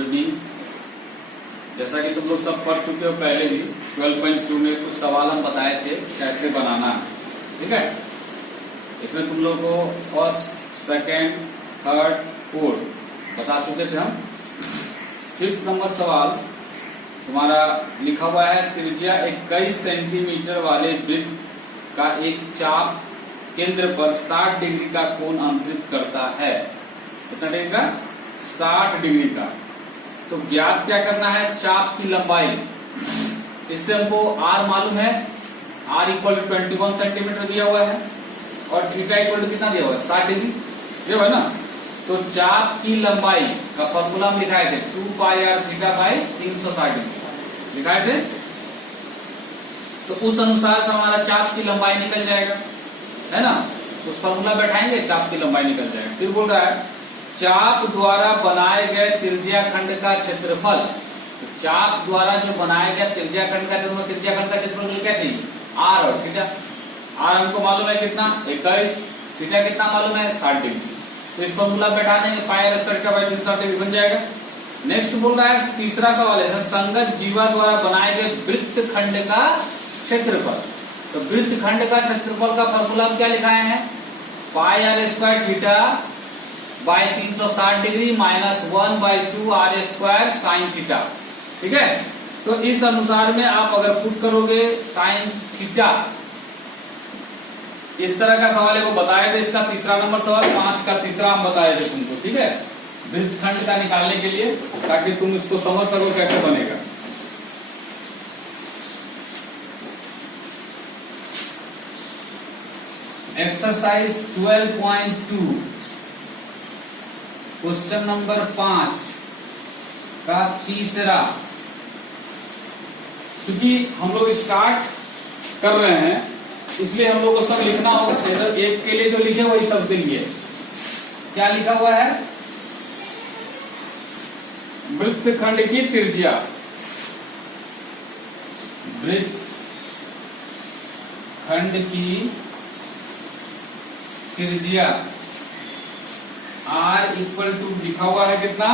Good evening. जैसा कि तुम लोग सब पढ़ चुके हो पहले भी 12.2 में कुछ सवाल हम बताए थे कैसे बनाना है, ठीक है। इसमें तुम लोग को फर्स्ट, सेकेंड, थर्ड, फोर्थ बता चुके थे हम। फिफ्थ नंबर सवाल तुम्हारा लिखा हुआ है, त्रिज्या 21 सेंटीमीटर वाले वृत्त का एक चाप केंद्र पर 60 डिग्री का कोण अंतरित करता है। कितना डिग्री का? 60 डिग्री का। तो ज्ञात क्या करना है? चाप की लंबाई। इससे हमको r मालूम है, r इक्वल टू 21 सेंटीमीटर दिया हुआ है और थीटा इक्वल टू कितना दिया हुआ है? 60 डिग्री दिया हुआ है ना। तो चाप की लंबाई का फॉर्मूला हम लिखाए थे 2 पाई r थीटा बाई 360 डिग्री लिखाए थे। तो उस अनुसार से हमारा चाप की लंबाई निकल जाएगा, है ना। उस फॉर्मूला बैठाएंगे, चाप की लंबाई निकल जाएगा। फिर बोल रहा है चाप द्वारा बनाए गए त्रिज्या खंड का क्षेत्रफल। तो चाप द्वारा जो बनाया गया त्रिज्या खंड का क्षेत्रफल क्या चाहिए? r और थीटा। r हमको मालूम है कितना? 21। थीटा कितना मालूम है? 60 डिग्री। तो इस फॉर्मूला बैठा देंगे, पाई r स्क्वायर का बाई 360 डिग्री बन जाएगा। नेक्स्ट बोल रहा है तीसरा सवाल है, संगत जीवा द्वारा बनाए गए वृत्त खंड का क्षेत्रफल। तो वृत्त खंड का क्षेत्रफल का फॉर्मूला हम क्या लिखाए हैं? पाई r square theta by 360 degree minus 1/2 r square sine theta, ठीक है। तो इस अनुसार में आप अगर पुट करोगे साइन थीटा, इस तरह का सवाल है वो बताया था। इसका तीसरा नंबर सवाल 5 का तीसरा हम बताए थे तुमको, ठीक है, वृत्त खंड का निकालने के लिए, ताकि तुम इसको समझ सको कैसे बनेगा। एक्सरसाइज 12.2 क्वेश्चन नंबर 5 का तीसरा। क्योंकि हम लोग स्टार्ट कर रहे हैं इसलिए हम लोग को सब लिखना होगा। तो एक के लिए जो लिखे वही सब के लिए। क्या लिखा हुआ है? वृत्त खंड की त्रिज्या, वृत्त खंड की त्रिज्या r इक्वल टू लिखा हुआ है कितना?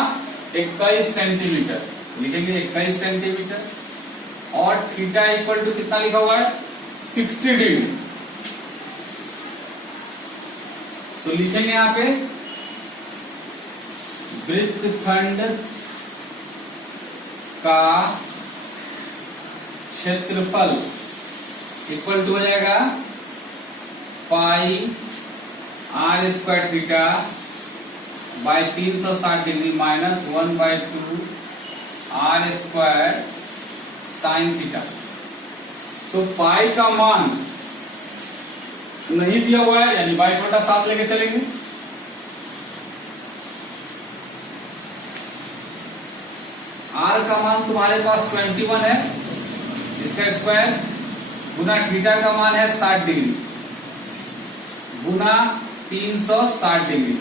21 सेंटीमीटर। लिखेंगे 21 सेंटीमीटर। और थीटा इक्वल टू कितना लिखा हुआ है? 60 डिग्री। तो लिखेंगे यहां पे वृत्त खंड का क्षेत्रफल इक्वल टू हो जाएगा पाई r square theta by 360 degree minus 1/2 r square sine theta. तो पाई का मान नहीं दिया हुआ है, यानी 22/7 लेके चलेंगे। r का मान तुम्हारे पास 21 है, इसका स्क्वायर गुना थीटा का मान है 60 डिग्री गुना 360 डिग्री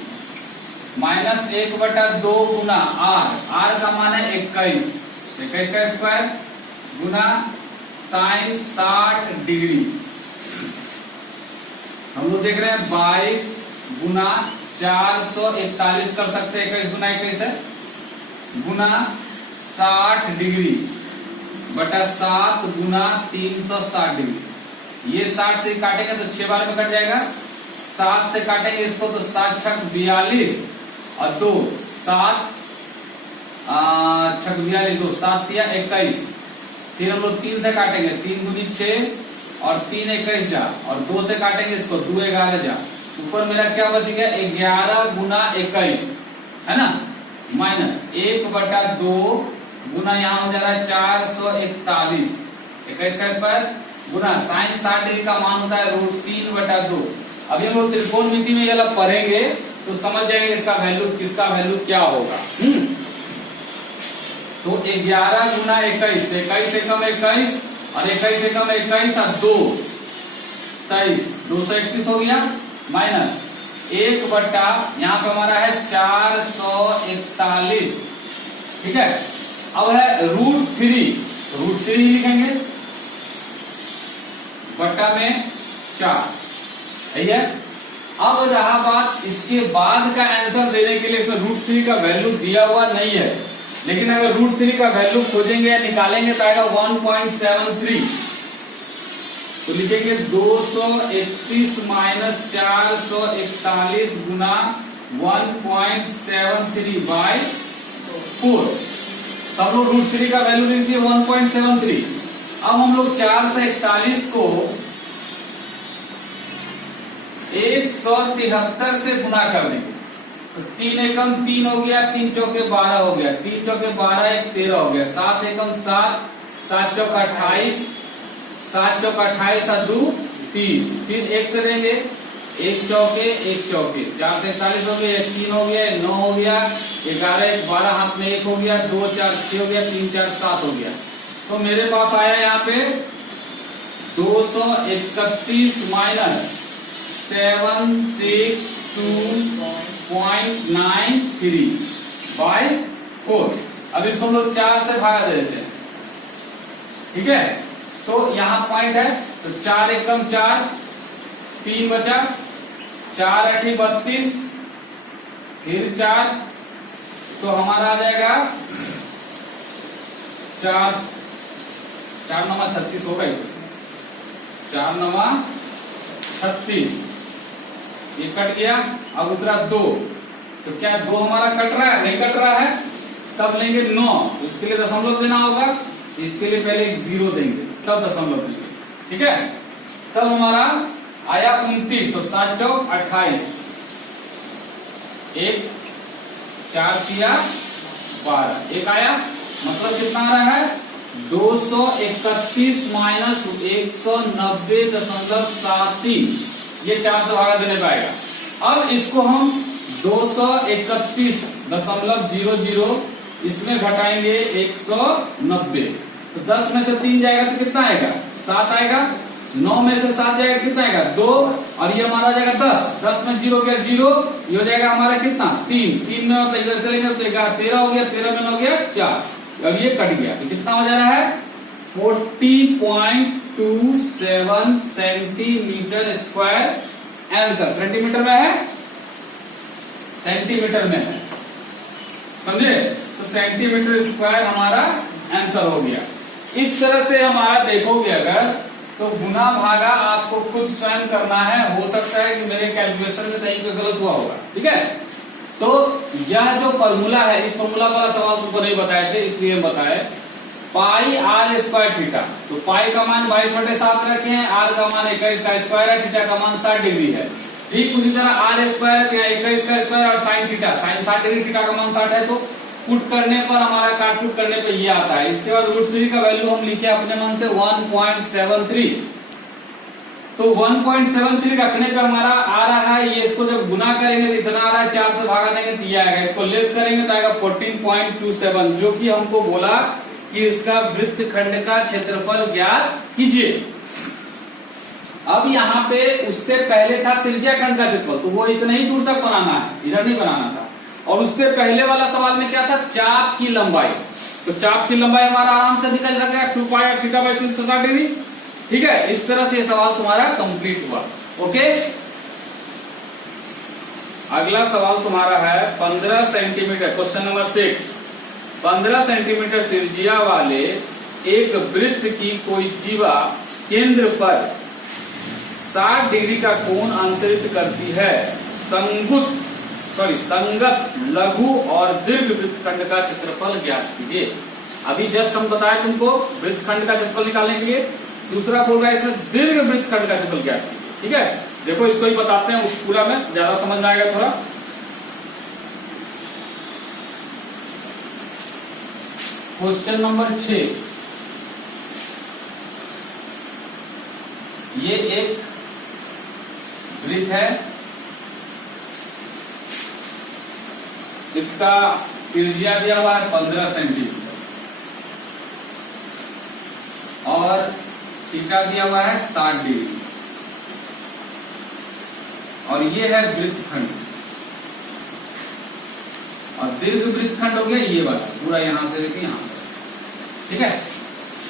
माइनस 1/2 गुना r का मान है 21 का स्क्वायर गुना साइन 60 डिग्री। हम लोग देख रहे हैं 22 गुना 441 कर सकते हैं, 21 गुना 21 है, गुना 60 डिग्री बटा 7 गुना 360 डिग्री। ये 60 से काटेंगे तो 6 बार में कट जाएगा। 7 से काटेंगे इसको तो 7 छक 42 और 2 7 छक 42 2 7 या 21। फिर हम लोग 3 से काटेंगे, 3 दूनी 6 और 3 21 जा, और 2 से काटेंगे इसको 2 11 जा। ऊपर मेरा क्या बच गया? 11 गुना 21, है ना, माइनस 1/2 गुना यहाँ हो जा रहा है 441 21 का स्क्वायर गुना साइन 60 डिग्री का मान होता है √3/2। अभी हम लोग त्रिकोणमिति में ये पढ़ेंगे तो समझ जाएंगे इसका वैल्यू, किसका वैल्यू क्या होगा। तो 11 गुना 21, 21 से कम 21 और 21 से कम 21 और 2 23, 231 हो गया, माइनस 1 बटा यहाँ पे हमारा है 441, ठीक है। अब है √3 लिखेंगे बटा में 4, सही है। अब रहा बात इसके बाद का आंसर देने के लिए, इसमें √3 का वैल्यू दिया हुआ नहीं है, लेकिन अगर √3 का वैल्यू खोजेंगे या निकालेंगे तो आएगा 1.73। तो लिखेंगे 231 माइनस 441 गुना 1.73/4। तो हम लोग √3 का वैल्यू लिख दिए 1.73। अब हम लोग 4 से 41 को 173 से गुना कर देंगे। तो 3 एकम 3 हो गया, 3 चौके 12 हो गया, 3 चौके 12 1 13 हो गया, 7 एकम 7, 7 चौक 28, 7 चौक 28 और 2 30। फिर 1 से देंगे, 1 चौके 1 चौके, 4 से 41 हो गया, 3 हो गया, 9 हो गया, 11 12 हाथ में 1 हो गया, 2 4 6 हो गया, 3 4 7 हो गया। तो मेरे पास आया यहाँ पे 231 माइनस 762.93/4। अब इसको हम लोग 4 से भागा देते हैं, ठीक है। तो यहाँ पॉइंट है, तो 4 एकम 4, 3 बचा, 4 8 32, फिर 4, तो हमारा आ जाएगा 4 9 36 होगा, 4 9 36, ये कट गया। अब उतरा 2, तो क्या 2 हमारा कट रहा है? नहीं कट रहा है, तब लेंगे 9, उसके लिए दशमलव देना होगा, इसके लिए पहले 0 देंगे तब दशमलव देंगे, ठीक है। तब हमारा आया 29, तो 7 चौक 28, 1 4 किया 12, 1 आया, मतलब कितना आ रहा है 231 माइनस 190.73, ये 4 से भागा देने पाएगा। अब इसको हम 231.00 इसमें घटाएंगे 190, तो 10 में से 3 जाएगा तो कितना आएगा 7 आएगा, 9 में से 7 जाएगा कितना आएगा 2, और ये हमारा जाएगा 10, 10 में 0 गया 0, ये हो जाएगा हमारा कितना 3 में, मतलब इधर से लेंगे तो 13 हो गया, 13 में हो गया 4, अब ये कट गया, तो कितना हो जा रहा है 40.27 सेंटीमीटर स्क्वायर आंसर। सेंटीमीटर में है, सेंटीमीटर में है, समझे। तो सेंटीमीटर स्क्वायर हमारा आंसर हो गया। इस तरह से हमारा देखोगे अगर, तो गुना भागा आपको खुद स्वयं करना है, हो सकता है कि मेरे कैलकुलेशन में कहीं पे गलत हुआ होगा, ठीक है। तो यह जो फॉर्मूला है, इस फॉर्मूला वाला सवाल तुमको नहीं बताए थे, इसलिए बताए पाई आर स्क्वायर थीटा। तो पाई का मान 22/7 रखे हैं, आर का मान 21 का स्क्वायर है, थीटा का मान 60 डिग्री है। ठीक उसी तरह आर स्क्वायर 21 का स्क्वायर और sine theta, sine 60 degree, theta का मान 60 है। तो पुट करने पर हमारा काटपुट करने पर ये आता है। इसके बाद √3 का वैल्यू हम लिखे अपने मन से 1.73। तो 1.73 रखने पे हमारा आ रहा है, ये इसको जब गुना करेंगे तो इतना आ रहा है, 4 से भागा देंगे तो ये आएगा, इसको लेस करेंगे तो आएगा 14.27, जो कि हमको बोला कि इसका वृत्तखंड का क्षेत्रफल ज्ञात कीजिए। अब यहाँ पे उससे पहले था त्रिज्या खंड का क्षेत्रफल, तो वो इतना ही दूर तक बनाना है, इधर नहीं बनाना था। और उससे पहले वाला सवाल में क्या था, चाप की लंबाई। तो चाप की लंबाई हमारा आराम से निकल जाएगा 2 पाई थीटा बाई 360 डिग्री, ठीक है। इस तरह से ये सवाल तुम्हारा कंप्लीट हुआ। ओके, अगला सवाल तुम्हारा है 15 सेंटीमीटर, क्वेश्चन नंबर 6। 15 सेंटीमीटर त्रिज्या वाले एक वृत्त की कोई जीवा केंद्र पर 60 डिग्री का कोण अंतरित करती है। संगत लघु और दीर्घ वृत्तखंड का क्षेत्रफल ज्ञात कीजिए। अभी जस्ट हम बताए तुमको वृत्तखंड का क्षेत्रफल निकालने के लिए, दूसरा बोल रहा है इसमें दीर्घ वृत्तखंड का क्षेत्रफल ज्ञात कीजिए, ठीक है। देखो इसको ही बताते हैं, उस पूरा में ज्यादा समझ में आएगा थोड़ा। क्वेश्चन नंबर 6, ये एक वृत्त है, इसका त्रिज्या दिया हुआ है 15 सेंटीमीटर और थीटा दिया हुआ है 60 डिग्री, और ये है वृत्तखंड, और दीर्घ वृत्तखंड हो गया ये वाला पूरा, यहां से लेके यहां, ठीक है।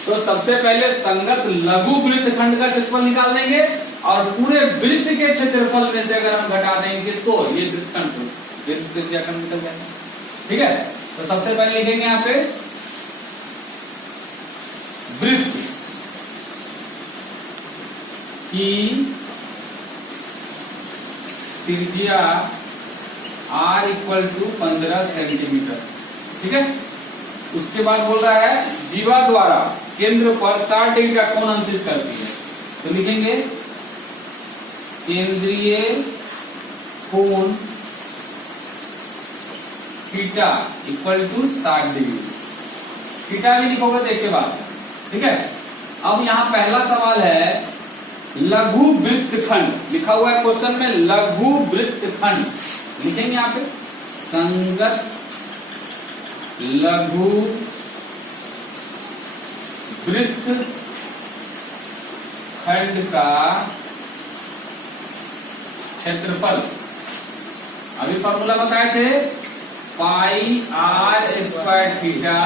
तो सबसे पहले संगत लघु वृत्तखंड का क्षेत्रफल निकाल देंगे, और पूरे वृत्त के क्षेत्रफल में से अगर हम घटा देंगे किसको, ये वृत्तखंड को, त्रिज्याखंड निकल जाएगा, ठीक है। तो सबसे पहले लिखेंगे यहाँ पे वृत्त की त्रिज्या r इक्वल टू 15 सेंटीमीटर। ठीक है, उसके बाद बोल रहा है जीवा द्वारा केंद्र पर 60 डिग्री का कोण अंतरित करती है। तो लिखेंगे केंद्रीय कोण theta equal to 60 degree. Theta भी लिखोगे तो एक के बाद। ठीक है, अब यहाँ पहला सवाल है लघु वृत्तखंड, लिखा हुआ है क्वेश्चन में लघु वृत्तखंड। लिखेंगे यहाँ पे संगत लघु वृत्तखंड का क्षेत्रफल, अभी फॉर्मूला बताए थे, पाई आर स्क्वायर थीटा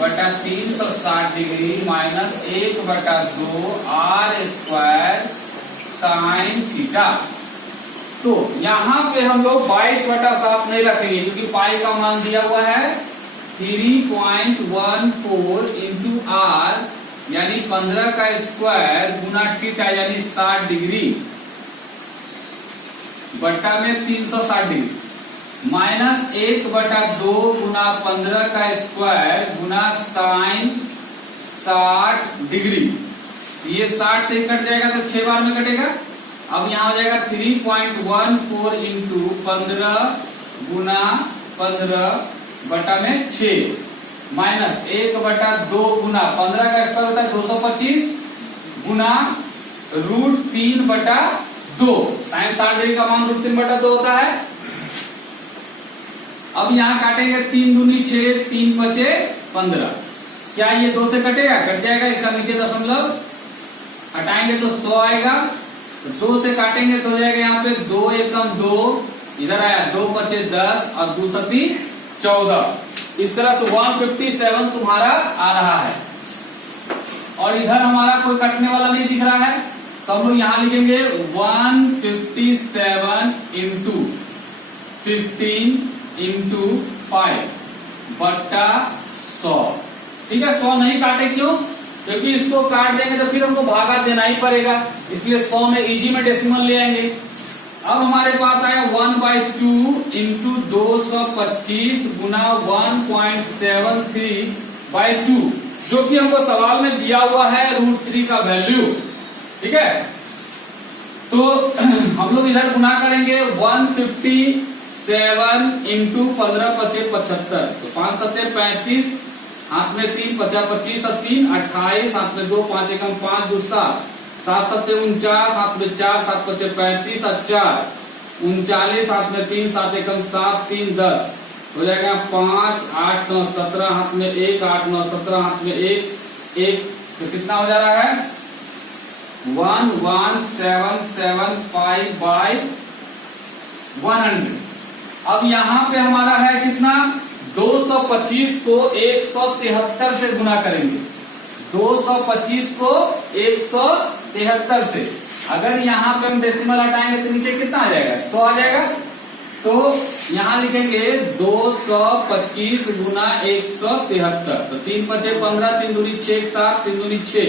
बटा 360 degree minus 1/2 R square sine theta. तो यहाँ पे हम लोग 22/7 नहीं रखेंगे क्योंकि पाई का मान दिया हुआ है 3.14 इंटू आर यानी 15 का स्क्वायर गुना थीटा यानी 60 डिग्री बटा में 360 डिग्री माइनस 1/2 गुना 15 का स्क्वायर गुना साइन 60 डिग्री। ये 60 से कट जाएगा तो 6 बार में कटेगा। अब यहाँ हो जाएगा 3.14 इंटू 15 गुना 15 बटा में 6 माइनस 1/2 गुना 15 का स्क्वायर होता है 225 गुना √3/2 साइन 60 डिग्री का मान √3/2 होता है। अब यहाँ काटेंगे 3 दूनी 6 3 5 15। क्या ये 2 से कटेगा? कट जाएगा। इसका नीचे दशमलव हटाएंगे तो 100 आएगा। तो 2 से काटेंगे तो हो जाएगा यहाँ पे 2 एकम 2, इधर आया 2 5 10 और 2 7 14। इस तरह से 157 तुम्हारा आ रहा है। और इधर हमारा कोई कटने वाला नहीं दिख रहा है तो हम लोग यहाँ लिखेंगे 157 इंटू 15 इंटू 5 बट्टा 100। ठीक है, 100 नहीं काटे क्यों? क्योंकि इसको काट देंगे तो फिर हमको भागा देना ही पड़ेगा, इसलिए 100 में इजी में डेसिमल ले आएंगे। अब हमारे पास आया 1/2 इंटू 225 गुना 1.73/2 जो कि हमको सवाल में दिया हुआ है √3 का वैल्यू। ठीक है, तो हम लोग इधर गुना करेंगे 157 इंटू 15 5 75। तो 5 7 35, हाथ में 3 50 25 और 3 28, हाथ में 2 5 एकम 5 2 7 7 7 49, हाथ में 4 7 5 35 और 4 39, हाथ में 3 7 एकम 7 3 10 हो जाएगा 5 8 9 17, हाथ में 1 8 9 17, हाथ में 1 1। तो कितना हो जा रहा है 11,775/100। अब यहाँ पे हमारा है कितना 225 को 173 से गुना करेंगे। 225 को 173 से अगर यहाँ पे हम डेसिमल हटाएंगे तो नीचे कितना आ जाएगा 100 आ जाएगा। तो यहाँ लिखेंगे 225 गुना 173। तो 3 5 15, 3 दूनी 6 7, 3 दूनी 6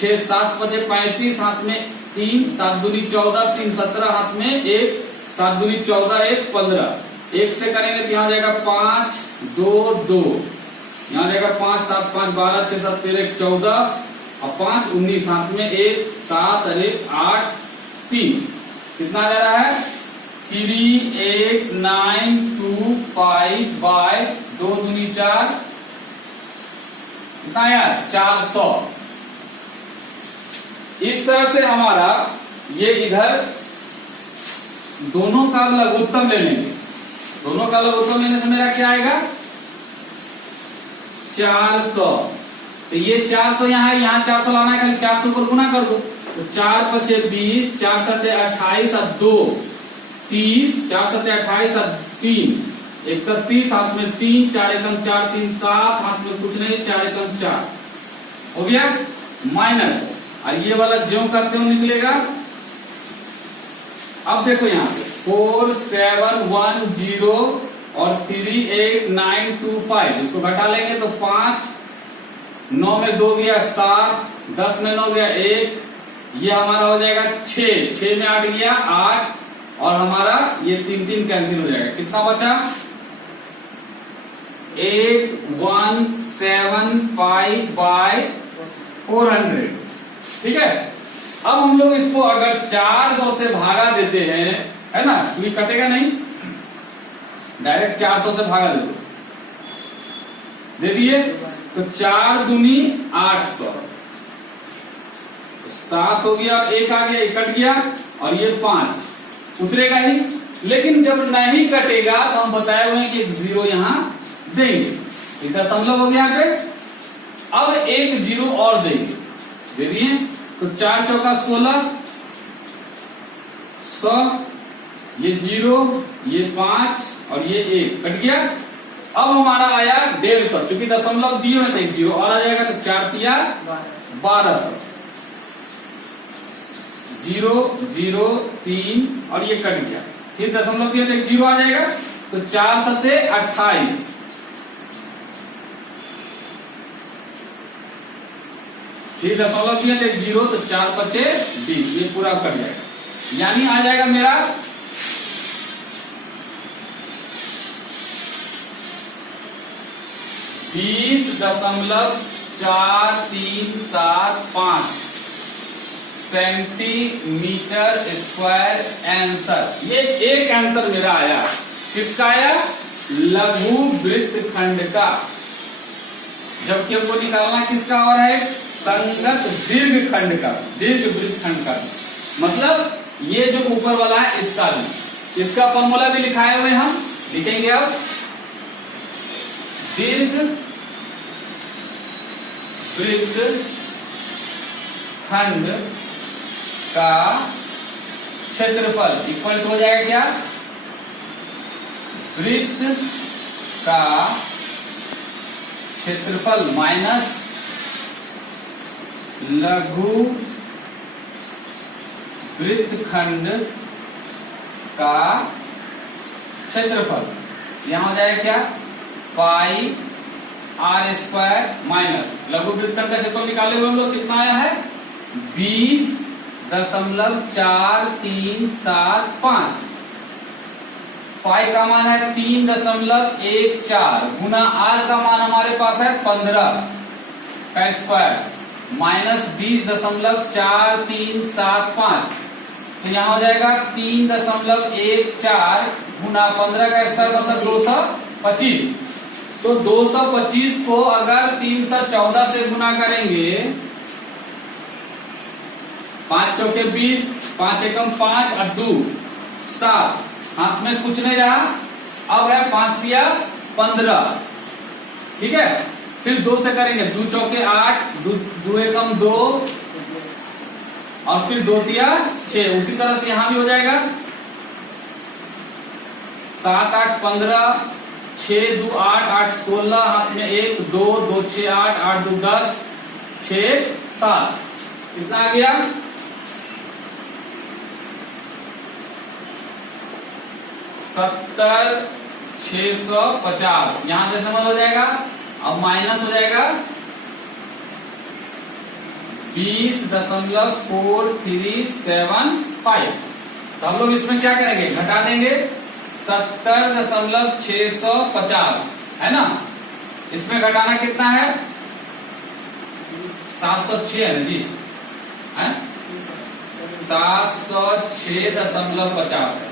6 7 5 35, हाथ में 3 7 दूनी 14, 3 17, हाथ में 1 7 दूनी 14 1 15। 1 से करेंगे तो यहाँ जाएगा 5 2 2, यहाँ जाएगा 5 7 5 12 6 7 13 14 और 5 19, हाथ में 1 7 और 1 8 3। कितना जा रहा है 38925/2 दूनी 4, कितना आया 400। इस तरह से हमारा ये इधर दोनों का लघुत्तम ले लेंगे। दोनों का लघुत्तम लेने से मेरा क्या आएगा 400। तो ये 400 यहाँ है, यहाँ 400 लाना है, खाली 400 पर गुना कर दो। तो 4 5 20, 4 7 28 और 2 30, 4 7 28 और 3 31, हाथ में 3 4 एकम 4 3 7, हाथ में कुछ नहीं 4 एकम 4 हो गया माइनस। और ये वाला ज्यों करते हो निकलेगा। अब देखो यहाँ पे 4710 और 38925 इसको घटा लेंगे तो 5, 9 में 2 गया 7, 10 में 9 गया 1, ये हमारा हो जाएगा 6, 6 में 8 गया 8, और हमारा ये 3 कैंसिल हो जाएगा। कितना बचा? 8175/400। ठीक है, अब हम लोग इसको अगर 400 से भागा देते हैं, है ना, तो ये कटेगा नहीं, डायरेक्ट 400 से भागा दे दिए तो 4 दूनी 800, 7 हो गया, 1 आ गया, 1 कट गया, और ये 5 उतरेगा ही। लेकिन जब नहीं कटेगा तो हम बताए हुए हैं कि एक 0 यहां देंगे, एक दशमलव हो गया यहाँ पे, अब एक 0 और देंगे, दे दिए तो 4 चौका 16, 100, ये 0, ये 5 और ये 1 कट गया। अब हमारा आया 150, चूंकि दशमलव दिए हुए थे, एक 0 और आ जाएगा, तो 4 तिया 1200, 0 0 3 और ये कट गया, फिर दशमलव दिए थे, एक 0 आ जाएगा, तो 4 सते 28, फिर दशमलव दिए थे, एक 0, तो 4 पचे 20, ये पूरा कट जाएगा, यानी आ जाएगा मेरा 20.4375 सेंटीमीटर स्क्वायर आंसर। ये एक आंसर मेरा आया, किसका आया? लघु वृत्तखंड का, जबकि हमको निकालना किसका और है? संगत दीर्घखंड का, दीर्घ वृत्तखंड का। मतलब ये जो ऊपर वाला है इसका भी, इसका फॉर्मूला भी लिखाए हुए हम लिखेंगे। अब दीर्घ वृत्तखंड का क्षेत्रफल इक्वल टू हो जाएगा क्या? वृत्त का क्षेत्रफल माइनस लघु वृत्तखंड का क्षेत्रफल, यहां हो जाएगा क्या? पाई r स्क्वायर माइनस लघु वृत्तखंड का क्षेत्रफल निकाले हुए हम लोग, कितना आया है? 20.4375। पाई का मान है 3.14 गुना r का मान हमारे पास है 15 का स्क्वायर माइनस 20.4375, तो यहाँ हो जाएगा 3.14 गुना 15 का स्क्वायर मतलब 225। तो 225 को अगर 314 से गुना करेंगे, 5 चौके 20, 5 एकम 5 और 2 7, हाथ में कुछ नहीं रहा, अब है 5 तिया 15, ठीक है। फिर 2 से करेंगे, 2 चौके 8, 2 एकम 2 और फिर 2 तिया 6, उसी तरह से यहां भी हो जाएगा 7 8 15, 6 2 8 8 16, हाथ में 1 2 2 6 8 8 2 10 6 7, कितना आ गया? 70,650। यहां डेसिमल हो जाएगा, अब माइनस हो जाएगा 20.4375। तो हम लोग इसमें क्या करेंगे? घटा देंगे 70.650, है ना। इसमें घटाना कितना है? 706 है जी, है 706.50 है।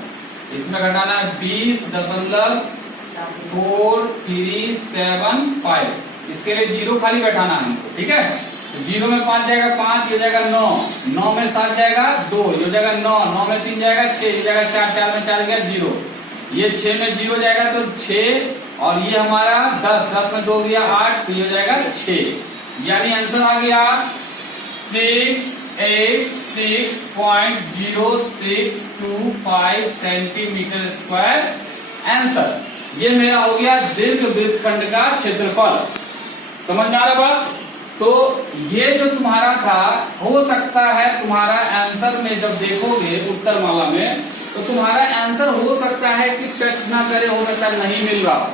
इसमें घटाना है 20.4375। इसके लिए 0 खाली बैठाना है हमको, ठीक है। तो 0 में 5 जाएगा 5, ये जाएगा 9, 9 में 7 जाएगा 2, ये जाएगा 9, 9 में 3 जाएगा 6, ये जाएगा 4, 4 में 4 गया 0, ये 6 में 0 जाएगा तो 6, और ये हमारा 10, 10 में 2 गया 8, तो ये जाएगा 6। यानी आंसर आ गया 686.0625 सेंटीमीटर स्क्वायर आंसर। ये मेरा हो गया दीर्घ वृत्तखंड का क्षेत्रफल। समझ में आ रहा बात? तो ये जो तुम्हारा था, हो सकता है तुम्हारा आंसर में जब देखोगे उत्तरमाला में, तो तुम्हारा आंसर हो सकता है कि टच ना करे, हो सकता है नहीं मिल रहा हो,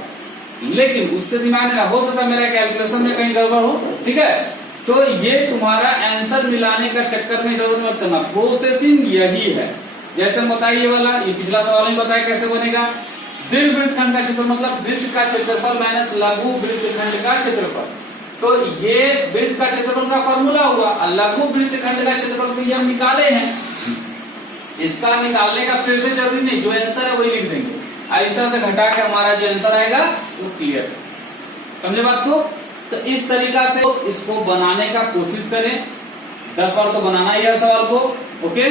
लेकिन उससे दिमाग में हो सकता है मेरा कैलकुलेशन में कहीं गड़बड़ हो, ठीक है। तो ये तुम्हारा आंसर मिलाने का चक्कर में जरूरत मत करना, प्रोसेसिंग यही है। जैसे हम बताइए ये वाला, ये पिछला सवाल ही बताया कैसे बनेगा। दीर्घ वृत्तखंड का क्षेत्रफल मतलब वृत्त का क्षेत्रफल माइनस लघु वृत्तखंड का क्षेत्रफल। तो ये वृत्त का क्षेत्रफल का फॉर्मूला हुआ, और लघु वृत्तखंड का क्षेत्रफल तो ये हम निकाले हैं, इसका निकालने का फिर से जरूरी नहीं, जो आंसर है वही लिख देंगे। इस तरह से घटा के हमारा जो आंसर आएगा वो क्लियर है, समझे बात को। तो इस तरीका से इसको बनाने का कोशिश करें, 10 बार तो बनाना ही है सवाल को, ओके।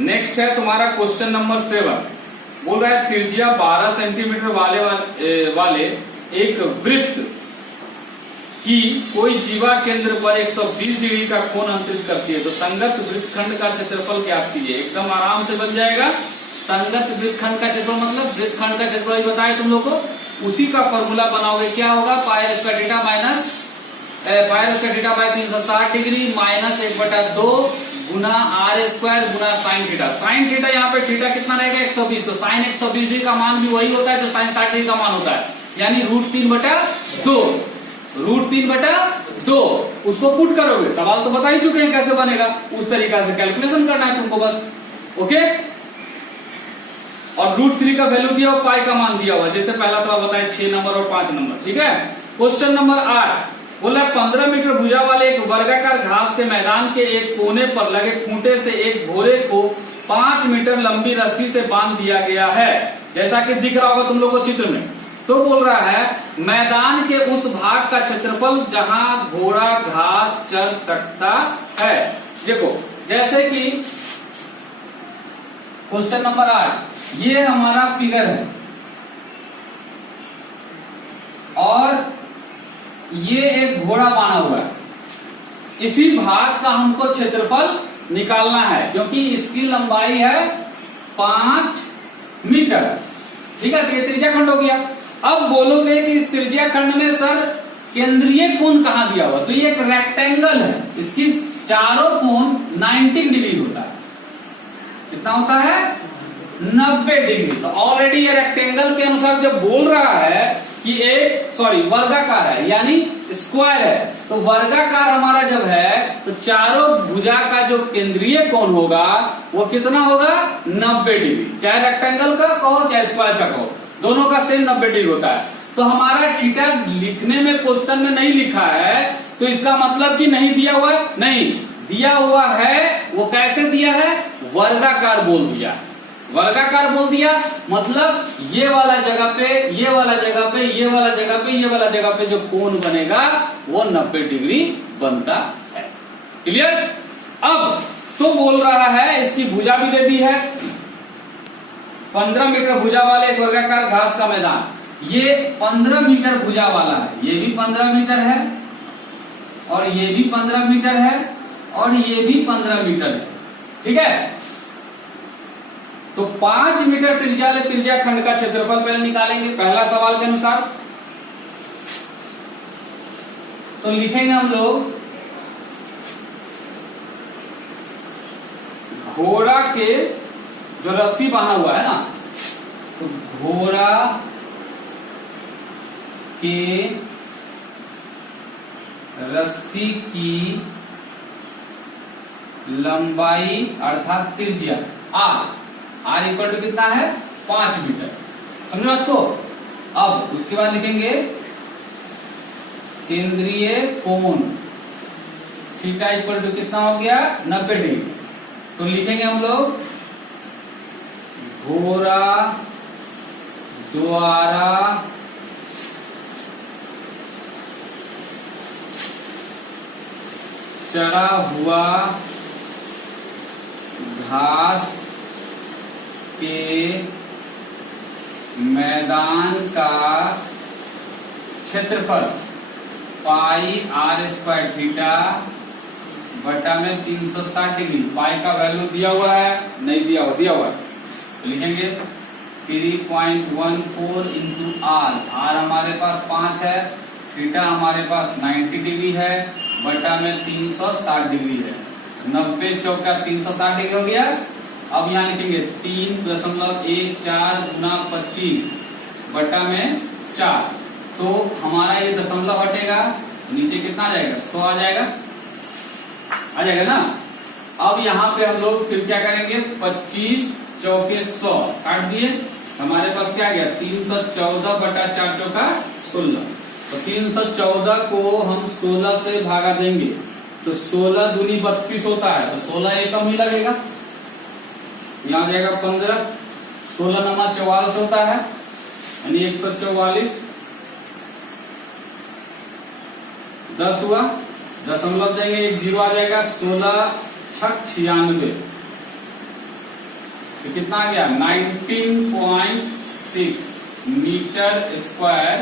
नेक्स्ट है तुम्हारा क्वेश्चन नंबर 7, बोल रहा है त्रिज्या 12 सेंटीमीटर वाले एक वृत्त की कोई जीवा केंद्र पर 120 डिग्री का कोण अंतरित करती है, तो संगत वृत्तखंड का क्षेत्रफल ज्ञात कीजिए। एकदम आराम से बन जाएगा। संगत वृत्तखंड का क्षेत्रफल मतलब वृत्तखंड का क्षेत्रफल बताया तुम लोग को, उसी का फॉर्मूला बनाओगे। क्या होगा, pi square theta minus pi square theta by 360 degree minus 1/2 गुना आर स्क्वायर गुना साइन थीटा। साइन थीटा यहाँ पे थीटा कितना रहेगा 120, तो साइन 120 डिग्री का मान भी वही होता है जो साइन 60 डिग्री का मान होता है, यानी √3/2। √3/2 उसको पुट करोगे, सवाल तो बता ही चुके हैं कैसे बनेगा, उस तरीका से कैलकुलेशन करना है तुमको बस, ओके। और √3 का वैल्यू दिया हुआ, पाई का मान दिया हुआ, जैसे पहला सवाल बताया 6 नंबर और 5 नंबर, ठीक है। क्वेश्चन नंबर 8 बोला 15 मीटर भुजा वाले एक वर्गाकार घास के मैदान के एक कोने पर लगे खूंटे से एक घोड़े को 5 मीटर लंबी रस्सी से बांध दिया गया है, जैसा कि दिख रहा होगा तुम लोग को चित्र में। तो बोल रहा है मैदान के उस भाग का क्षेत्रफल जहां घोड़ा घास चर सकता है। देखो जैसे कि क्वेश्चन नंबर 8 ये हमारा फिगर है और ये एक घोड़ा बांधा हुआ है, इसी भाग का हमको क्षेत्रफल निकालना है क्योंकि इसकी लंबाई है 5 मीटर, ठीक है। तो ये त्रिज्या खंड हो गया। अब बोलोगे कि इस त्रिज्या खंड में सर केंद्रीय कोण कहां दिया हुआ, तो ये एक रेक्टेंगल है, इसकी चारों कोण 90 डिग्री होता है। कितना होता है 90 डिग्री। तो ऑलरेडी ये रेक्टेंगल के अनुसार जब बोल रहा है कि एक वर्गाकार है यानी स्क्वायर है, तो वर्गाकार हमारा जब है तो चारों भुजा का जो केंद्रीय कोण होगा वो कितना होगा 90 डिग्री। चाहे रेक्टेंगल का कहो चाहे स्क्वायर का कहो, दोनों का सेम 90 डिग्री होता है। तो हमारा थीटा लिखने में क्वेश्चन में नहीं लिखा है, तो इसका मतलब कि नहीं दिया हुआ है, नहीं दिया हुआ है। वो कैसे दिया है, वर्गाकार बोल दिया, वर्गाकार बोल दिया मतलब ये वाला जगह पे, ये वाला जगह पे, ये वाला जगह पे, ये वाला जगह पे जो कोण बनेगा वो 90 डिग्री बनता है। क्लियर। अब तो बोल रहा है इसकी भुजा भी दे दी है, 15 मीटर भुजा वाले एक वर्गाकार घास का मैदान, ये 15 मीटर भुजा वाला है, ये भी 15 मीटर है और ये भी 15 मीटर है और ये भी 15 मीटर है, ठीक है। तो 5 मीटर त्रिज्या वाले त्रिज्या खंड का क्षेत्रफल पहले निकालेंगे पहला सवाल के अनुसार। तो लिखेंगे हम लोग घोड़ा के जो रस्सी बांधा हुआ है ना, तो घोड़ा के रस्सी की लंबाई अर्थात त्रिज्या आर इक्वल टू कितना है 5 मीटर, समझ बात को। अब उसके बाद लिखेंगे केंद्रीय कोण थीटा इक्वल टू कितना हो गया 90 डिग्री। तो लिखेंगे हम लोग घोड़ा द्वारा चढ़ा हुआ घास के मैदान का क्षेत्रफल पाई आर स्क्वायर थीटा बटा में 360 डिग्री। पाई का वैल्यू दिया हुआ है, नहीं दिया हुआ, दिया हुआ है, तो लिखेंगे 3.14 इंटू आर। आर हमारे पास 5 है, थीटा हमारे पास 90 डिग्री है, बटा में 360 डिग्री है। 90 चौका 360 डिग्री हो गया। अब यहाँ लिखेंगे 3.14 गुना 25 बटा में 4। तो हमारा ये दशमलव हटेगा, नीचे कितना आ जाएगा, 100 आ जाएगा ना। अब यहाँ पे हम लोग फिर क्या करेंगे, 25 चौके 100 काट दिए, हमारे पास क्या आ गया 314 बटा 4 चौका 16। तो 314 को हम 16 से भागा देंगे तो 16 दूनी 32 होता है, तो 16 एकम ही लगेगा, यहाँ आ जाएगा 15। 16 नमा 44 होता है, यानी 144। 10 हुआ, दशमलव देंगे, एक जीरो आ जाएगा, 16 छक 96। तो कितना आ गया 19.6 मीटर स्क्वायर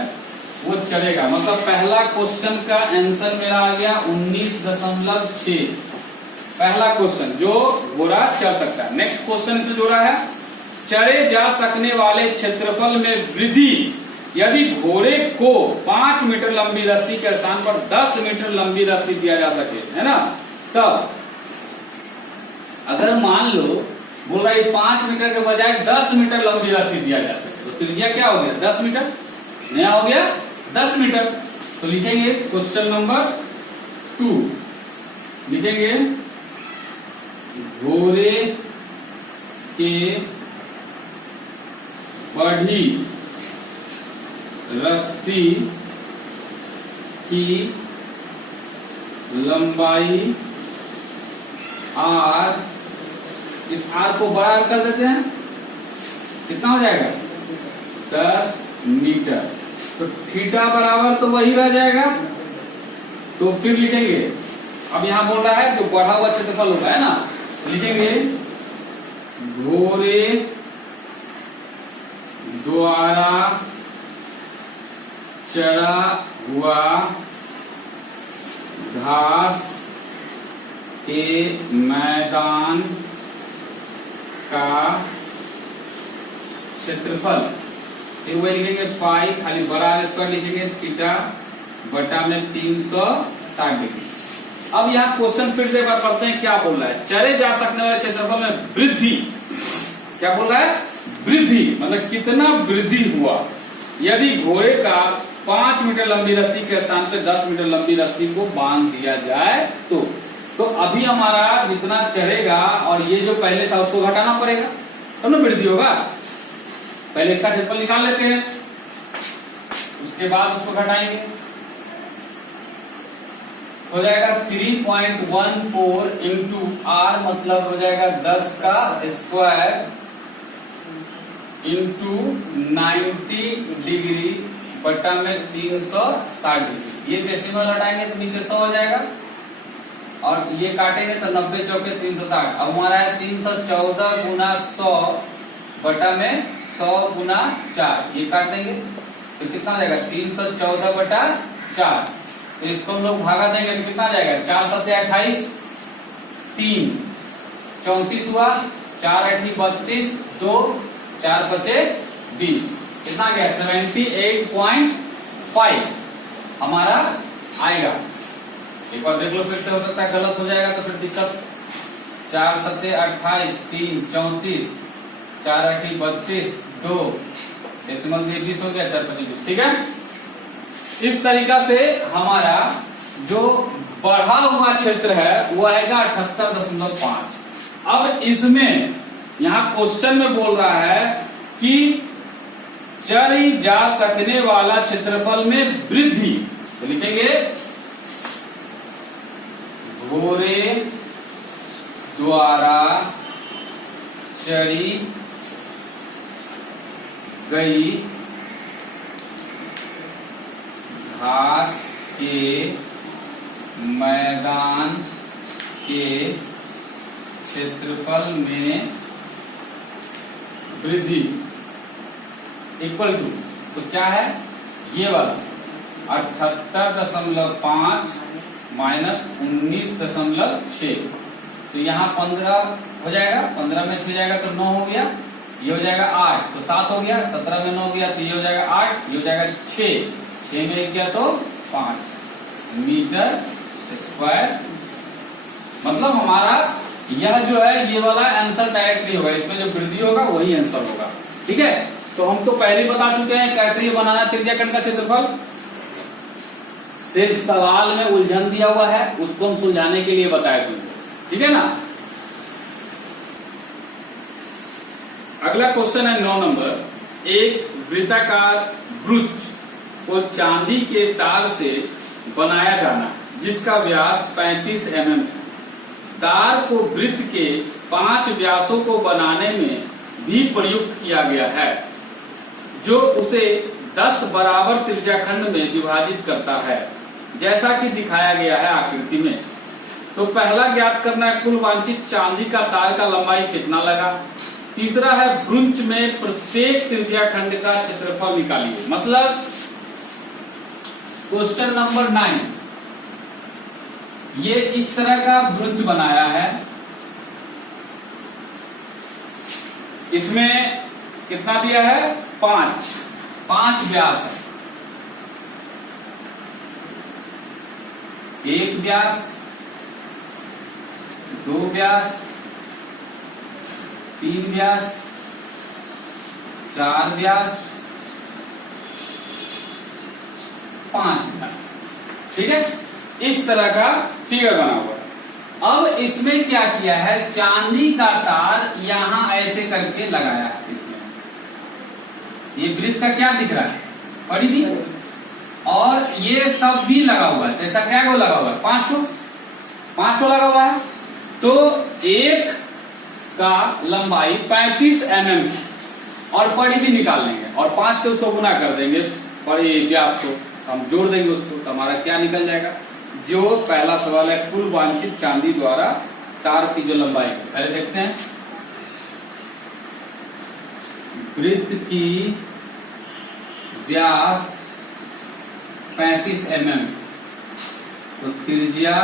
वो चलेगा। मतलब पहला क्वेश्चन का आंसर मेरा आ गया 19.6। पहला क्वेश्चन जो घोड़ा चल सकता है। नेक्स्ट क्वेश्चन से जोड़ा है, चढ़े जा सकने वाले क्षेत्रफल में वृद्धि यदि घोड़े को 5 मीटर लंबी रस्सी के स्थान पर 10 मीटर लंबी रस्सी दिया जा सके, है ना। तब अगर मान लो बोल रहा है 5 मीटर के बजाय 10 मीटर लंबी रस्सी दिया जा सके, तो त्रिज्या क्या हो गया 10 मीटर, नया हो गया 10 मीटर। तो लिखेंगे क्वेश्चन नंबर 2, लिखेंगे घोड़े के बढ़ी रस्सी की लंबाई आर, इस आर को बड़ा कर देते हैं, कितना हो जाएगा 10 मीटर। तो थीटा बराबर तो वही रह जाएगा। तो फिर लिखेंगे, अब यहां बोल रहा है जो बढ़ा हुआ क्षेत्रफल होगा, है ना, लिखेंगे घोड़े द्वारा चढ़ा हुआ घास के मैदान का क्षेत्रफल, फिर वही लिखेंगे पाई, खाली बड़ा स्क्वायर लिखेंगे, थीटा बटा में 360 डिग्री। अब यहाँ क्वेश्चन फिर से एक बार पढ़ते हैं, क्या बोल रहा है, चढ़े जा सकने वाले क्षेत्रफल में वृद्धि, क्या बोल रहा है, वृद्धि मतलब कितना वृद्धि हुआ यदि घोड़े का 5 मीटर लंबी रस्सी के स्थान पे 10 मीटर लंबी रस्सी को बांध दिया जाए। तो अभी हमारा जितना चढ़ेगा और ये जो पहले था उसको घटाना पड़ेगा, तब ना वृद्धि होगा। पहले इसका क्षेत्रफल निकाल लेते हैं, उसके बाद उसको घटाएंगे, हो जाएगा 3.14 इंटू आर, मतलब हो जाएगा 10 का स्क्वायर इंटू 90 डिग्री बटा में 360 डिग्री। ये डेसिमल हटाएंगे तो नीचे 100 हो जाएगा, और ये काटेंगे तो 90 चौके 360। अब हमारा है 314 गुना 100 बटा में 100 गुना 4, ये काट देंगे तो कितना आ जाएगा 314 बटा 4। तो इसको हम लोग भागा देंगे तो कितना आ जाएगा 4 सत्ते 28, 3 34 हुआ, 4 8 32, 2 4 बचे 20, कितना गया 78.5 हमारा आएगा। एक बार देख लो, फिर से हो सकता है गलत हो जाएगा तो फिर दिक्कत। 4 सत्ते 28, 3 34, 4 8 32, 2 डेसिमल दिए 20 हो गया, 4 5 20, ठीक है। इस तरीका से हमारा जो बढ़ा हुआ क्षेत्र है वो आएगा 78.5। अब इसमें यहां क्वेश्चन में बोल रहा है कि चढ़ी जा सकने वाला क्षेत्रफल में वृद्धि, तो लिखेंगे घोड़े द्वारा चढ़ी गई घास के मैदान के क्षेत्रफल में वृद्धि इक्वल टू, तो क्या है ये वाला 78.5 माइनस 19.6। तो यहाँ 15 हो जाएगा, 15 में 6 जाएगा तो 9 हो गया, ये हो जाएगा 8 तो 7 हो गया, 17 में 9 गया तो ये हो जाएगा 8, ये हो जाएगा 6, 6 में 1 गया तो 5 मीटर स्क्वायर। मतलब हमारा यह जो है ये वाला आंसर डायरेक्ट नहीं होगा, इसमें जो वृद्धि होगा वही आंसर होगा। ठीक है, तो हम तो पहले बता चुके हैं कैसे ये बनाना त्रिज्याखंड का क्षेत्रफल। सिर्फ सवाल में उलझन दिया हुआ है, उसको हम सुलझाने के लिए बताए तुमको। ठीक है ना। अगला क्वेश्चन है 9 नंबर। एक वृत्ताकार ब्रुच को चांदी के तार से बनाया जाना जिसका व्यास 35 mm है। तार को वृत्त के 5 व्यासों को बनाने में भी प्रयुक्त किया गया है, जो उसे 10 बराबर त्रिज्याखंड में विभाजित करता है, जैसा कि दिखाया गया है आकृति में। तो पहला ज्ञात करना है कुल वांछित चांदी का तार का लंबाई कितना लगा। तीसरा है ब्रुंच में प्रत्येक त्रिज्याखंड का क्षेत्रफल निकालिए। मतलब क्वेश्चन नंबर 9, ये इस तरह का ब्रुंच बनाया है। इसमें कितना दिया है? 5 व्यास है। एक व्यास, 2 व्यास, 3 व्यास, 4 व्यास, 5 व्यास। ठीक है, इस तरह का फिगर बना हुआ है। अब इसमें क्या किया है, चांदी का तार यहां ऐसे करके लगाया है। इसमें ये वृत्त का क्या दिख रहा है, परिधि, और ये सब भी लगा हुआ है। ऐसा क्या को लगा हुआ है? 5 को लगा हुआ है। तो एक का लंबाई 35 mm और परिधि निकाल लेंगे और 5 से उसको गुना कर देंगे व्यास को, हम जोड़ देंगे उसको, तो हमारा क्या निकल जाएगा? जो पहला सवाल है कुल वांछित चांदी द्वारा तार की जो लंबाई है, पहले देखते हैं। वृत्त की व्यास 35 mm, तो त्रिज्या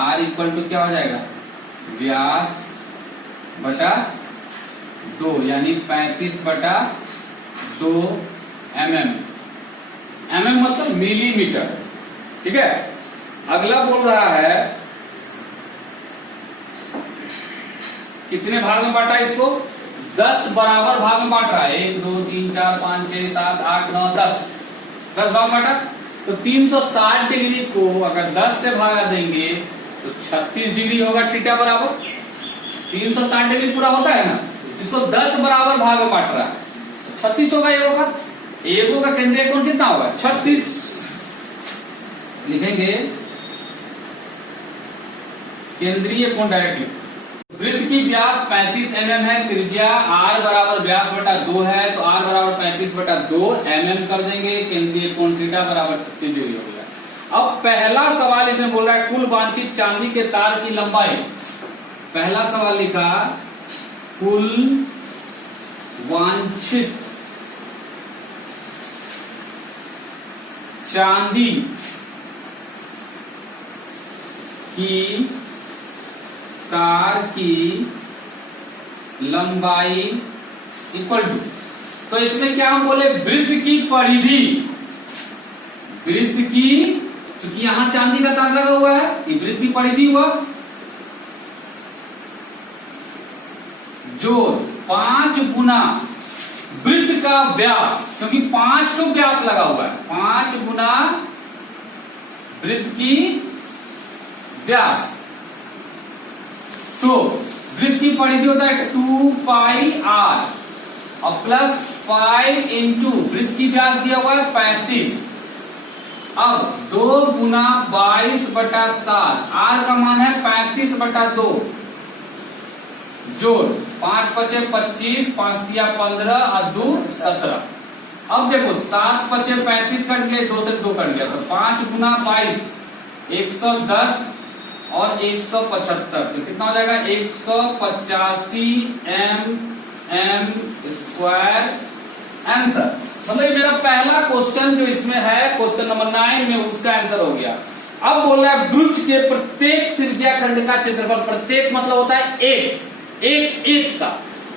R इक्वल टू क्या हो जाएगा? व्यास बटा 2, यानी 35 बटा 2 mm। mm मतलब मिलीमीटर। ठीक है, अगला बोल रहा है कितने भाग में बांटा इसको? 10 बराबर भाग में बांट रहा है। 1 2 3 4 5 6 7 8 9 10 भाग बांटा। तो 360 डिग्री को अगर 10 से भागा देंगे तो 36 डिग्री होगा थीटा बराबर। 360 डिग्री पूरा होता है ना, इसको 10 बराबर भाग में बांट रहा है, 36 होगा एगो का। एगो का केंद्रीय कोण कितना होगा? 36। लिखेंगे केंद्रीय कोण डायरेक्टली। वृत्त की व्यास 35 mm है, त्रिज्या R बराबर व्यास बटा 2 है, तो R बराबर 35 बटा 2 mm कर देंगे। केंद्रीय कोण थीटा बराबर 36 डिग्री हो गया। अब पहला सवाल इसमें बोल रहा है कुल वांछित चांदी के तार की लंबाई। पहला सवाल लिखा कुल वांछित चांदी की तार की लंबाई इक्वल टू, तो इसमें क्या हम बोले? वृत्त की परिधि। वृत्त की, क्योंकि यहां चांदी का तार लगा हुआ है, ये वृत्त की परिधि हुआ, जो 5 गुना वृत्त का व्यास, क्योंकि 5 तो व्यास लगा हुआ है, 5 गुना वृत्त की व्यास। तो वृत्त की परिधि होता है 2 पाई R और प्लस 5 इंटू वृत्त की व्यास दिया हुआ है 35। अब 2 गुना 22 बटा 7, R का मान है 35 बटा 2, जोड़ 5 पचे 25, 5 दिया 15 और 2 17। अब देखो 7 पचे 35 कट गए, 2 से 2 कट गया, तो 5 गुना 22 110 और 175, तो कितना हो जाएगा? 185 mm स्क्वायर आंसर। मतलब ये मेरा पहला क्वेश्चन जो इसमें है, क्वेश्चन नंबर 9 में, उसका आंसर हो गया। अब बोल रहा है ब्रुच के प्रत्येक त्रिज्याखंड का क्षेत्रफल, प्रत्येक मतलब होता है एक का,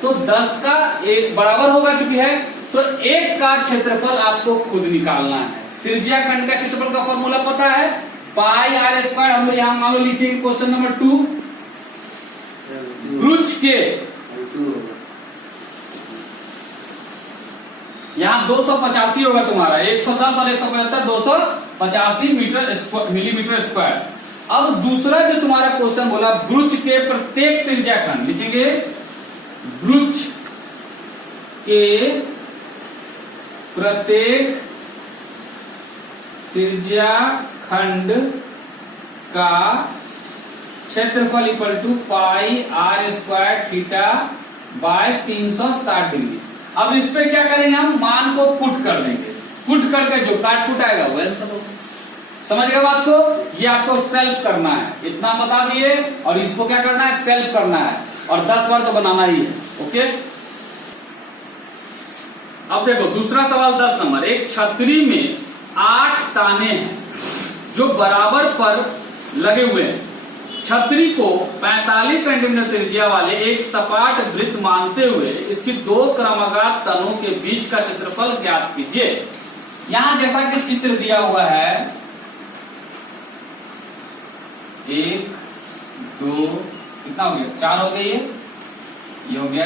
तो 10 का एक बराबर होगा चुकी है, तो एक का क्षेत्रफल आपको खुद निकालना है। त्रिज्याखंड का क्षेत्रफल का फॉर्मूला पता है, पाई R स्क्वायर। हम लोग यहाँ मान लो लिखेंगे क्वेश्चन नंबर 2, ब्रुच के, यहाँ 285 होगा तुम्हारा, 110 और 175 285 मिलीमीटर स्क्वायर। अब दूसरा जो तुम्हारा क्वेश्चन बोला, ब्रुच के प्रत्येक त्रिज्याखंड, लिखेंगे ब्रुच के प्रत्येक त्रिज्याखंड का क्षेत्रफल equal to pi are square theta by 360 degree. अब इस पे क्या करेंगे, हम मान को पुट कर देंगे, पुट करके जो काट पुट आएगा वो आंसर होगा। समझ गए बात को? ये आपको सेल्फ करना है, इतना बता दिए, और इसको क्या करना है, सेल्फ करना है, और 10 बार तो बनाना ही है। ओके, अब देखो दूसरा सवाल 10 नंबर। एक छतरी में 8 ताने हैं जो बराबर पर लगे हुए हैं। छतरी को 45 सेंटीमीटर त्रिज्या वाले एक सपाट वृत्त मानते हुए इसकी 2 क्रमागत तनों के बीच का क्षेत्रफल ज्ञात कीजिए। यहां जैसा कि चित्र दिया हुआ है, 1 2 कितना हो गया, 4 हो गए, ये हो गया,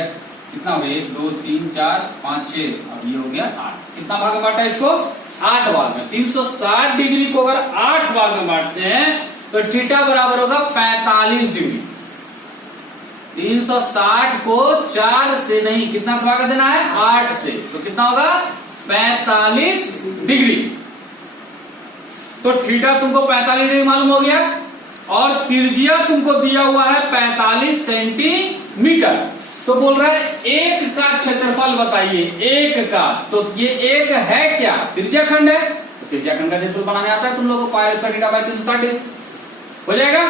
कितना हो गया, 1 2 3 4 5 6, अब ये हो गया 8। कितना भाग में बांटा इसको, 8 भाग में। 360 डिग्री को अगर 8 भाग में बांटते हैं तो थीटा बराबर होगा 45 डिग्री। 360 को 4 से नहीं, कितना से भाग देना है, 8 से, तो कितना होगा 45 डिग्री। तो थीटा तुमको 45 डिग्री मालूम हो गया, और त्रिज्या तुमको दिया हुआ है 45 सेंटीमीटर। तो बोल रहा है एक का क्षेत्रफल बताइए, एक का, तो ये एक है क्या, त्रिज्याखंड है, तो त्रिज्याखंड का क्षेत्रफल बनाने आता है तुम लोगों को, पाई स्क्वायर थीटा बाय 360 हो जाएगा।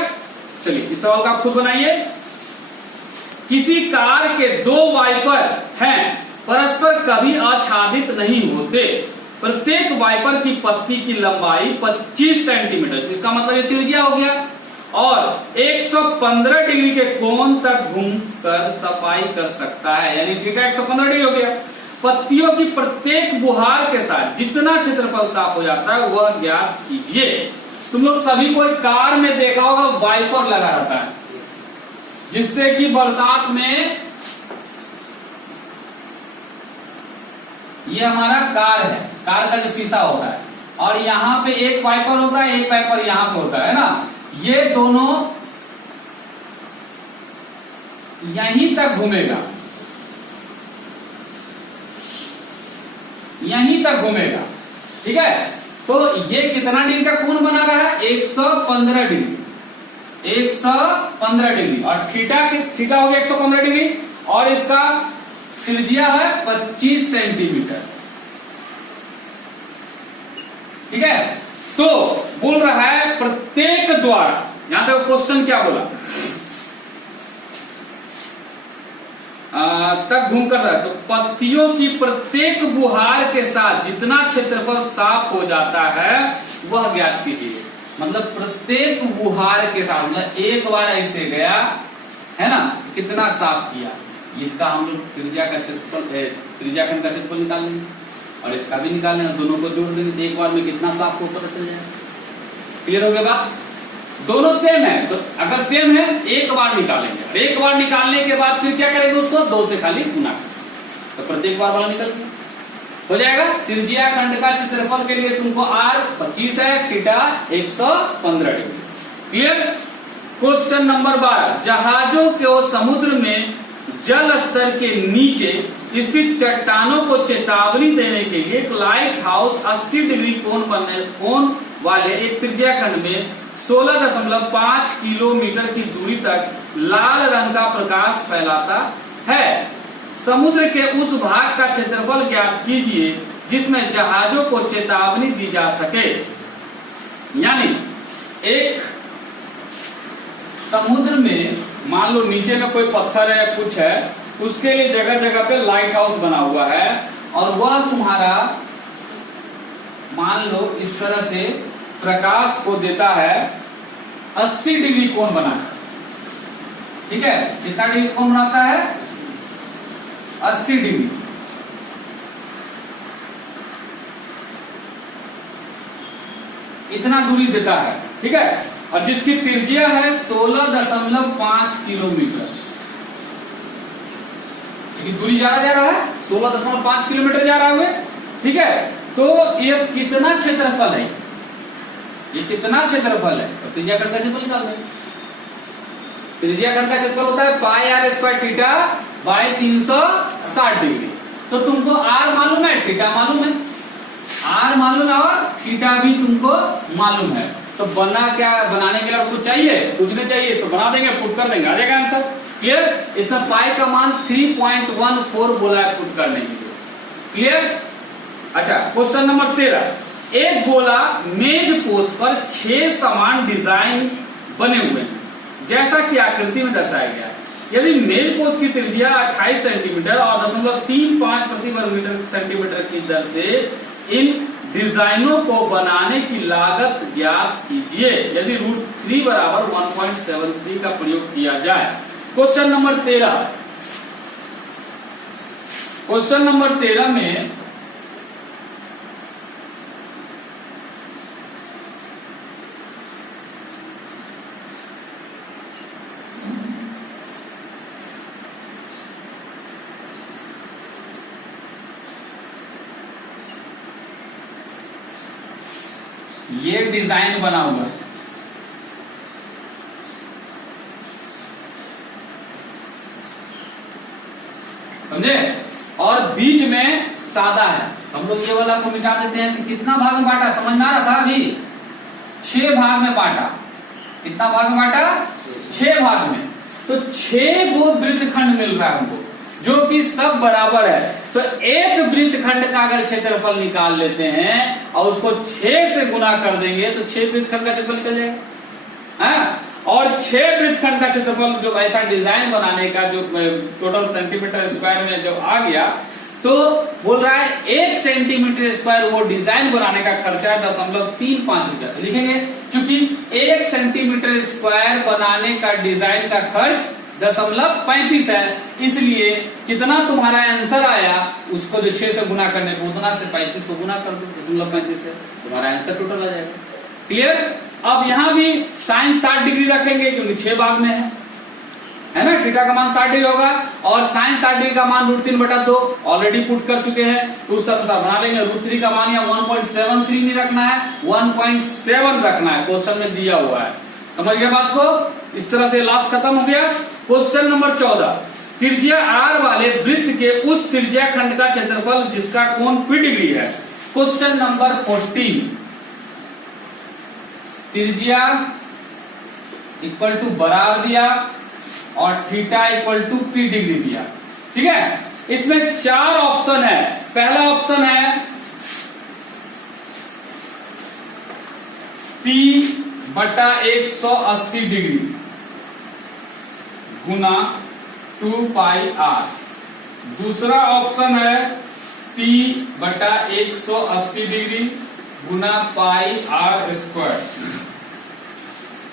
चलिए इस सवाल का आप खुद बनाइए। किसी कार के 2 वाइपर हैं, परस्पर कभी आच्छादित नहीं होते। प्रत्येक वाइपर की पत्ती की लंबाई 25 सेंटीमीटर, इसका मतलब ये त्रिज्या हो गया, और 115 डिग्री के कोण तक घूमकर सफाई कर सकता है, यानी थीटा 115 डिग्री हो गया। पत्तियों की प्रत्येक बुहार के साथ जितना क्षेत्रफल साफ हो जाता है वह ज्ञात कीजिए। तुम लोग सभी को एक कार में देखा होगा वाइपर लगा रहता है, जिससे कि बरसात में, ये हमारा कार है, कार का जो शीशा होता है, और यहाँ पे एक वाइपर होता है, एक वाइपर यहाँ पे होता है ना, ये दोनों यहीं तक घूमेगा, यहीं तक घूमेगा, ठीक है। तो ये कितना डिग्री का कोण बना रहा है, 115 डिग्री, 115 डिग्री, और थीटा हो गया 115 डिग्री, और इसका त्रिज्या है 25 सेंटीमीटर, ठीक है। तो बोल रहा है प्रत्येक द्वारा, यहां तक क्वेश्चन क्या बोला, तक घूम कर रहा है, तो पत्तियों की प्रत्येक बुहार के साथ जितना क्षेत्रफल साफ हो जाता है वह ज्ञात कीजिए। मतलब प्रत्येक बुहार के साथ, मतलब एक बार ऐसे गया है ना, कितना साफ किया, इसका हम लोग त्रिज्या का क्षेत्रफल, त्रिज्याखंड का क्षेत्रफल निकाल लेंगे, और इसका भी निकाल लेंगे, दोनों को जोड़ देंगे, एक बार में कितना साफ हो पता चल जाएगा। क्लियर हो गया बात? दोनों सेम है, तो अगर सेम है एक बार निकालेंगे, एक बार निकालने के बाद फिर क्या करेंगे, उसको 2 से खाली गुना, तो प्रत्येक बार वाला निकल गया, हो जाएगा। त्रिज्याखंड का क्षेत्रफल के लिए तुमको आर 25 है, theta 115 degree. Clear. Question number 12, जहाजों को समुद्र में जल स्तर के नीचे स्थित चट्टानों को चेतावनी देने के लिए एक लाइट हाउस 80 डिग्री कोण वाले एक त्रिज्याखंड में 16.5 किलोमीटर की दूरी तक लाल रंग का प्रकाश फैलाता है। समुद्र के उस भाग का क्षेत्रफल ज्ञात कीजिए जिसमें जहाजों को चेतावनी दी जा सके। यानी एक समुद्र में मान लो नीचे में कोई पत्थर है, कुछ है, उसके लिए जगह जगह पे लाइट हाउस बना हुआ है, और वह तुम्हारा मान लो इस तरह से प्रकाश को देता है 80 डिग्री कोण बना, ठीक है। कितना डिग्री कोण बनाता है? 80 डिग्री। इतना दूरी देता है, ठीक है, और जिसकी त्रिज्या है 16.5 किलोमीटर, क्योंकि दूरी ज्यादा जा रहा है, 16.5 किलोमीटर जा रहा है, ठीक है। तो ये कितना क्षेत्रफल है, ये कितना क्षेत्रफल है, तो त्रिज्या खंड का क्षेत्रफल निकाल दें। त्रिज्या खंड का क्षेत्रफल होता है pi are square theta by 360 डिग्री। तो तुमको आर मालूम है, थीटा मालूम है, आर मालूम है और थीटा भी तुमको मालूम है। तो बनाने के लिए कुछ चाहिए, कुछ नहीं चाहिए, इसको बना देंगे, पुट कर देंगे, आ जाएगा आंसर। क्लियर। इसमें पाई का मान 3.14 बोला है पुट करने के लिए। क्लियर। अच्छा, क्वेश्चन नंबर 13, एक गोला मेज पोस्ट पर 6 समान डिजाइन बने हुए हैं जैसा कि आकृति में दर्शाया गया है। यदि मेज पोस्ट की त्रिज्या 28 सेंटीमीटर और 0.35 प्रति वर्ग मीटर सेंटीमीटर की दर से इन डिजाइनों को बनाने की लागत ज्ञात कीजिए यदि √3 बराबर 1.73 का प्रयोग किया जाए। क्वेश्चन नंबर 13, क्वेश्चन नंबर 13 में ये डिजाइन बना हुआ है, समझे, और बीच में सादा है। हम लोग ये वाला को मिटा देते हैं। तो कितना भाग में बांटा, समझ में आ रहा था अभी, 6 भाग में बांटा। कितना भाग में बांटा, 6 भाग में। तो 6 गो वृत्तखंड मिल रहा है हमको जो कि सब बराबर है। तो एक वृत्तखंड का अगर क्षेत्रफल निकाल लेते हैं और उसको 6 से गुना कर देंगे तो 6 वृत्तखंड का क्षेत्रफल निकल जाएगा, हाँ? और 6 वृत्तखंड का क्षेत्रफल जो ऐसा डिजाइन बनाने का जो टोटल सेंटीमीटर स्क्वायर में जब आ गया तो बोल रहा है 1 सेंटीमीटर स्क्वायर वो डिजाइन बनाने का खर्चा है 0.35 रुपया। तो लिखेंगे चूंकि 1 सेंटीमीटर स्क्वायर बनाने का डिजाइन का खर्च 0.35 है, इसलिए कितना तुम्हारा आंसर आया उसको जो 6 से गुना करने को उतना से 35 को गुना कर दो 0.35 से, तुम्हारा आंसर टोटल आ जाएगा। क्लियर। अब यहां भी साइन 60 डिग्री रखेंगे क्योंकि 6 भाग में है ना। थीटा का मान 60 डिग्री होगा और साइन 60 डिग्री का मान √3/2 ऑलरेडी पुट कर चुके हैं, तो उस अनुसार बना लेंगे। √3 का मान या 1.73 नहीं रखना है, 1.7 रखना है, क्वेश्चन में दिया हुआ है। समझ गए बात को। इस तरह से लास्ट खत्म हो गया। क्वेश्चन नंबर 14, त्रिज्या आर वाले वृत्त के उस त्रिज्या खंड का क्षेत्रफल जिसका कोण P डिग्री है। क्वेश्चन नंबर 14, त्रिज्या इक्वल टू बराबर दिया और theta equal to P degree दिया, ठीक है। इसमें 4 ऑप्शन है। पहला ऑप्शन है P/180 डिग्री गुना 2πr। दूसरा ऑप्शन है P/180 डिग्री गुना πr²।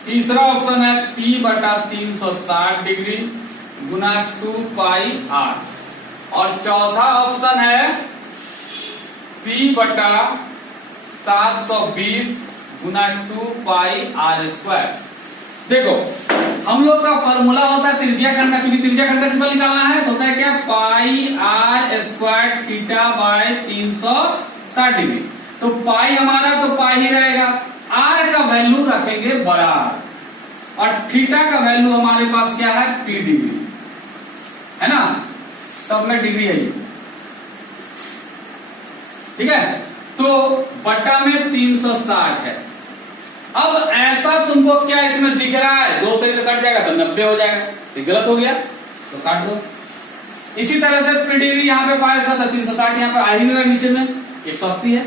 तीसरा ऑप्शन है P/360 डिग्री गुना 2πr। और चौथा ऑप्शन है P/720 गुना 2πr²। देखो हम लोग का फॉर्मूला होता है त्रिज्या खंड का, क्योंकि त्रिज्या खंड का क्षेत्रफल निकालना है तो होता है क्या, πr² थीटा बाय 360 डिग्री। तो पाई हमारा तो पाई ही रहेगा, आर का वैल्यू रखेंगे बराबर और थीटा का वैल्यू हमारे पास क्या है, P डिग्री है ना, सब में डिग्री है ये, ठीक है। तो बटा में 360 है। अब ऐसा तुमको क्या इसमें दिख रहा है, 2 से कट जाएगा तो 90 हो जाएगा, तो गलत हो गया तो काट दो। इसी तरह से P डिग्री यहाँ पे पाया था 360, यहाँ पे आ ही नहीं रहा, नीचे में 180 है,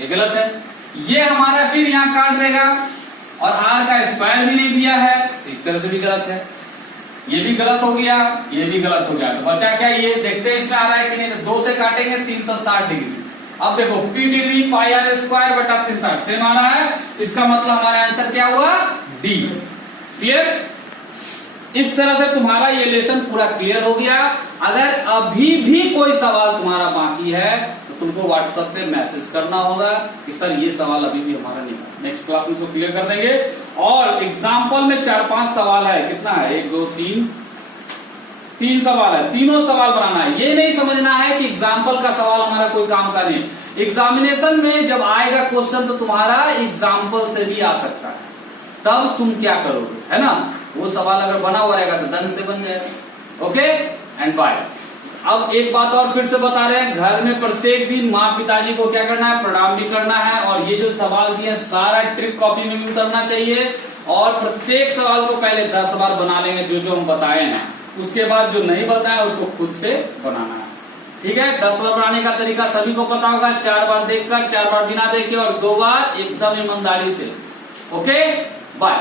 ये गलत है। ये हमारा फिर यहाँ काट देगा और आर का स्क्वायर भी नहीं दिया है, तो इस तरह से भी गलत है। ये भी गलत हो गया, ये भी गलत हो गया। तो बचा क्या, ये देखते हैं इसमें आ रहा है कि नहीं। तो 2 से काटेंगे 360 डिग्री। अब देखो P डिग्री πr² बटा 360 सेम आ रहा है, इसका मतलब हमारा आंसर क्या हुआ, D। क्लियर। इस तरह से तुम्हारा ये लेसन पूरा क्लियर हो गया। अगर अभी भी कोई सवाल तुम्हारा बाकी है तो तुमको व्हाट्सएप पे मैसेज करना होगा कि सर ये सवाल अभी भी हमारा नहीं है, नेक्स्ट क्लास में इसको क्लियर कर देंगे। और एग्जाम्पल में 4-5 सवाल है, कितना है, 1 2 3 3 सवाल है, तीनों सवाल बनाना है। ये नहीं समझना है कि एग्जाम्पल का सवाल हमारा कोई काम का नहीं। एग्जामिनेशन में जब आएगा क्वेश्चन तो तुम्हारा एग्जाम्पल से भी आ सकता है, तब तुम क्या करोगे, है ना। वो सवाल अगर बना हुआ रहेगा तो धन से बन जाएगा। Okay and bye. अब एक बात और फिर से बता रहे हैं, घर में प्रत्येक दिन माँ पिताजी को क्या करना है, प्रणाम भी करना है। और ये जो सवाल दिए सारा ट्रिक कॉपी में भी उतरना चाहिए। और प्रत्येक सवाल को पहले 10 बार बना लेंगे जो जो हम बताए हैं, उसके बाद जो नहीं बताया उसको खुद से बनाना है। ठीक है, 10 बार बनाने का तरीका सभी को पता होगा, 4 बार देखकर, 4 बार बिना देखे और 2 बार एकदम ईमानदारी से। Okay bye.